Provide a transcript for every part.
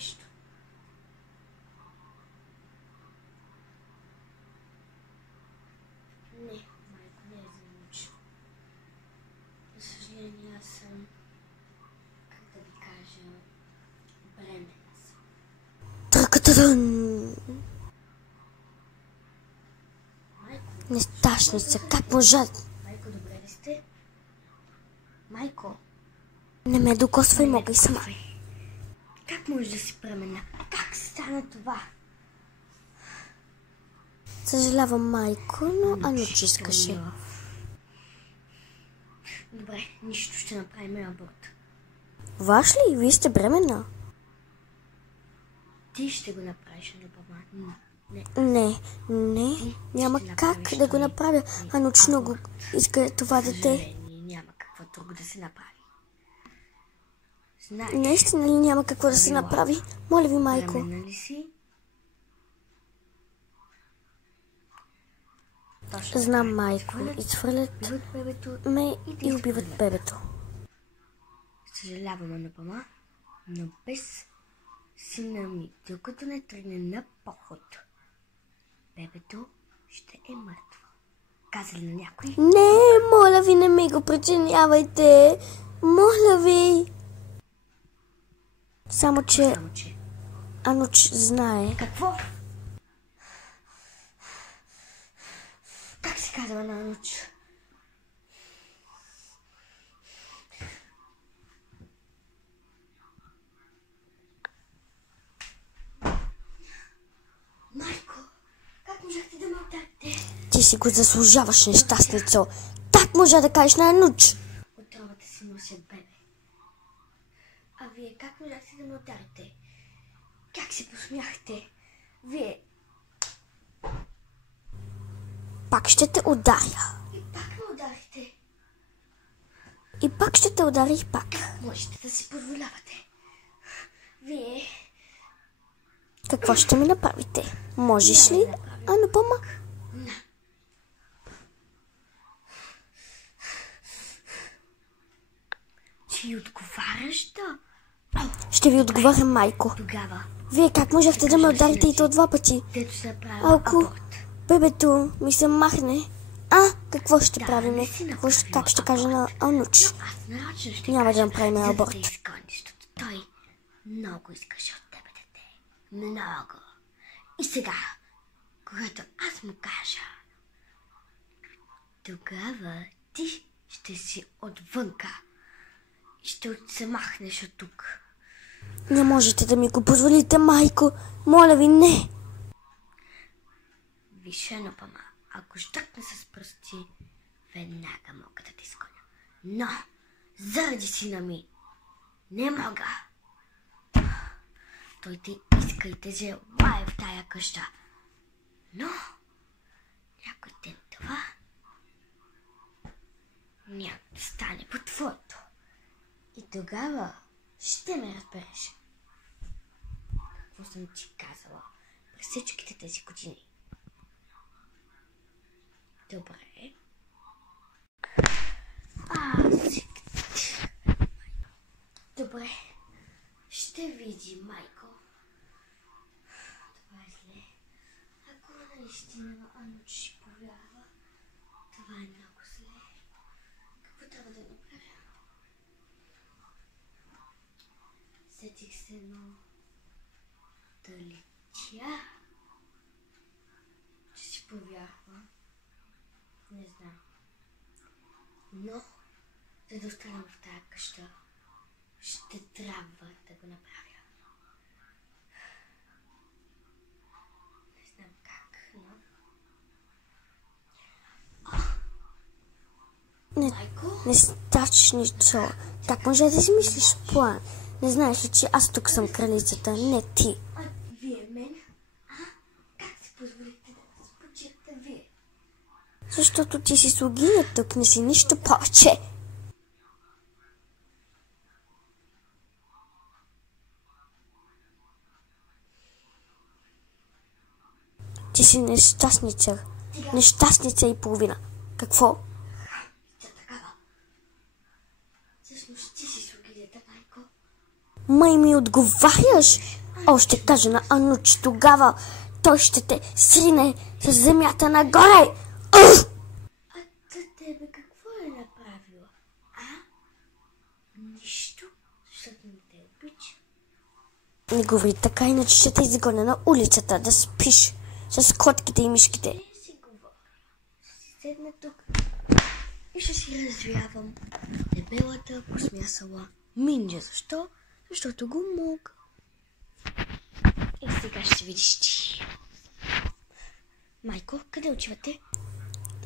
нещо. Не, майко, не е за нищо. За съжаление, аз съм, как да ви кажа, бременна съм. Тръкатъдън! Нещастница, как можа? Майко, добре ли сте? Майко? Не ме докосвай, мога и сама. Как може да си бременна? Как стана това? Съжалявам, майко, но Ануч искаше. Добре, нищо, ще направим аборт. Ваш ли? Вие сте бременна? Ти ще го направиш, Анупама. Не, няма как да го направя. Ануч много иска това дете. Няма какво друго да се направи. Знаеш, Наистина ли няма какво да се направи? Моля ви, майко. бременна ли си? Знам, майко. Изхвърлят ме и убиват бебето. Съжалявам, Анупама, но без сина ми, докато не тръгне на поход, бебето ще е мъртво. Каза ли на някой? Не, моля ви, не ми го причинявайте. Моля ви. Само че Ануч знае. Какво? Как се казва на Ануч? Майко, как можахте да ме ударите? Ти си го заслужаваш, нещастница. Так можа да кажеш на Ануч. Отровата си нося бебе. А вие как можахте да ме ударите? Как се посмяхте? Вие... Пак ще те ударя. И пак ме ударихте. И пак ще те ударя и пак. Можете да си позволявате. Вие... Какво ще ми направите? Можеш ли, Анупама? Ти отговаряш да? Ще ви отговаря, майко. Тогава, Вие как можехте да ме ударите и то 2 пъти? дето се прави Ако аборт. бебето ми се махне, какво ще правим? Как ще кажа на Ануч? Аз нарочно ще Няма да кажа, направим за да аборт. те изгони, защото той много искаше от тебе дете. Много. И сега, когато аз му кажа, тогава ти ще си отвънка и ще се махнеш от тук. Не можете да ми го позволите, майко. Моля ви, не. Виж, Анупама, ако щъкна с пръсти, веднага мога да те изгоня. Но, заради сина ми, не мога. Той те иска и те желае в тая къща. Но, някой ден това няма да стане по твоето. И тогава ще ме разбереш. Какво съм ти казала през всичките тези години? Добре. Добре. Ще види, майко. Това е зле. Ако наистина Ануч ще повярва, това е много зле. Какво трябва да направя? Сетих се едно да летя. Че си повярва. Не знам. Но, за да останам в тая къща, ще трябва да го направя. Не знам как, но... Майко? Нестачничо. Как може да измислиш план? Не знаеш ли, че аз тук съм кралицата, не ти. А вие мен? Как си позволите да се почирате вие? Защото ти си слугиня тук, не си нищо повече. Ти си нещастница. Нещастница и половина. Какво? Такава. Всъщност ти си слугинята, майко. Май ми отговаряш? Ще кажа на Ану, че тогава той ще те срине с земята нагоре. А за тебе какво е направила? Нищо, защото не те обича. Не говори така, иначе ще те изгоня на улицата да спиш с котките и мишките. Не си говоря. Ще си седна тук и ще си развявам дебелата посмясала минджа. Защо? Защото го мога. И сега ще видиш ти. Майко, къде отивате?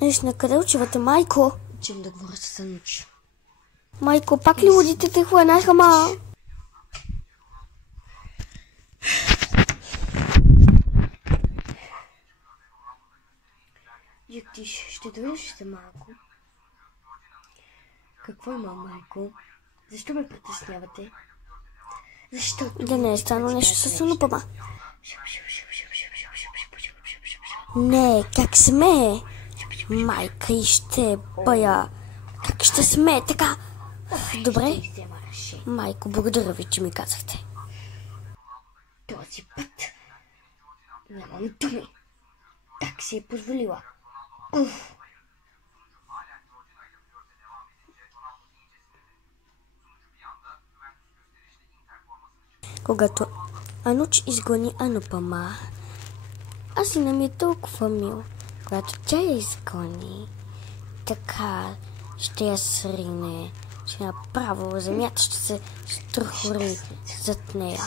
Наистина, къде отивате, майко? Учим да говоря с Ануч. Майко, пак ли водите те хванаха, ма? Юктиш, ще дойдеш се малко. Какво има, майко? Защо ме притеснявате? Защото... Да не е станало нещо с Анупама. Не, как сме? Майка и ще бая. Как ще сме? Така. Добре. Майко, благодаря ви, че ми казахте. Този път нямам думи. Так си е позволила. Когато Ануч изгони Анупама, Асина ми е толкова мил. Когато тя я изгони, така ще я срине. Ще направо земята ще се струхори зад нея.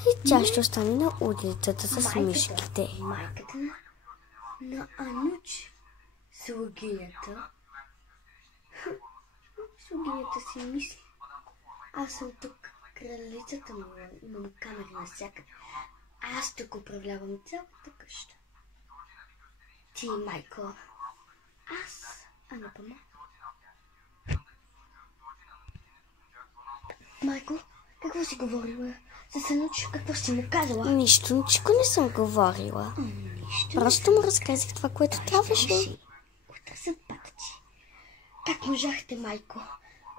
И тя ще остане на улицата с мишките. Майката на Ануч, слугинята. Слугинята си мисли. Аз съм тук, кралицата му, имам камери навсякъде. Аз тук управлявам цялата къща. Ти, майко. Аз, Анупама. Майко, какво си говорила с Ануч? Какво си му казала? Нищо не съм говорила. Нищо. Просто му разказах това, което трябваше. Кота съдбата ти. Как можахте, майко?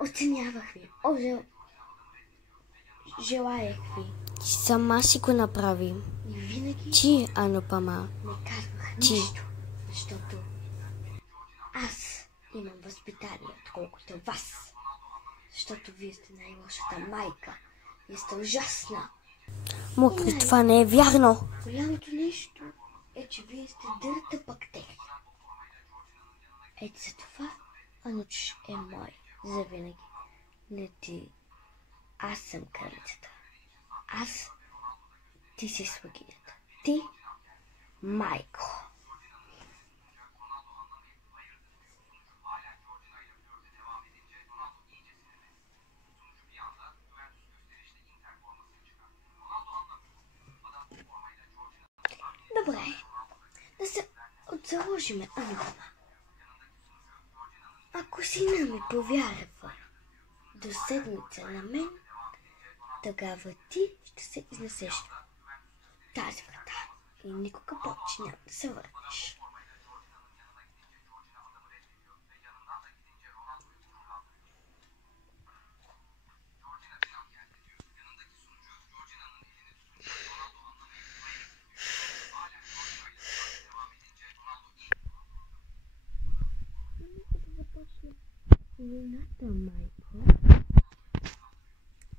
Оценявах ви. Желаях ви. Ти сама си го направи. И винаги Ти, Анупама. не казвах Ти. нищо, защото аз имам възпитание, отколкото вас. Защото вие сте най-лошата майка. Вие сте ужасна. Мокри, това не е вярно. Голямото нещо е, че вие сте дърта бактерия. Ето за това Ануч е мой завинаги. Не ти. Аз съм кралицата. Аз. Ти си слугинята. Ти. Майко. Добре. Да се отзаложиме, Анупама. Ако сина ми повярва до седмица на мен, тогава ти ще се изнесеш тази врата и никога повече няма да се върнеш. Войната, майко.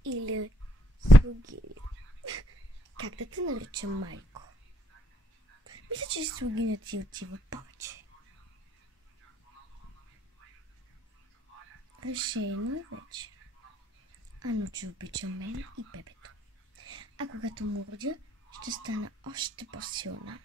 Или слугиня. Как да те наричам, майко? Мисля, че слугиня ти отива повече. Решено е вече. Ануч обича мен и бебето. А когато му родя, ще стана още по-силна.